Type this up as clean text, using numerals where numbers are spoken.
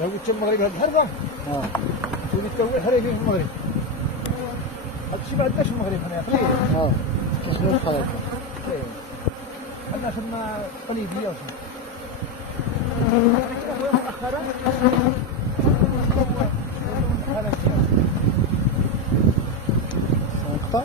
لو قلت المغرب هاد الحربة وليت أول حريفي في المغرب. هادشي ما عندناش في المغرب حنايا قليل. كيشبه بحال هكا. عندنا تما قليبية وشي. مؤخرا سنقطع.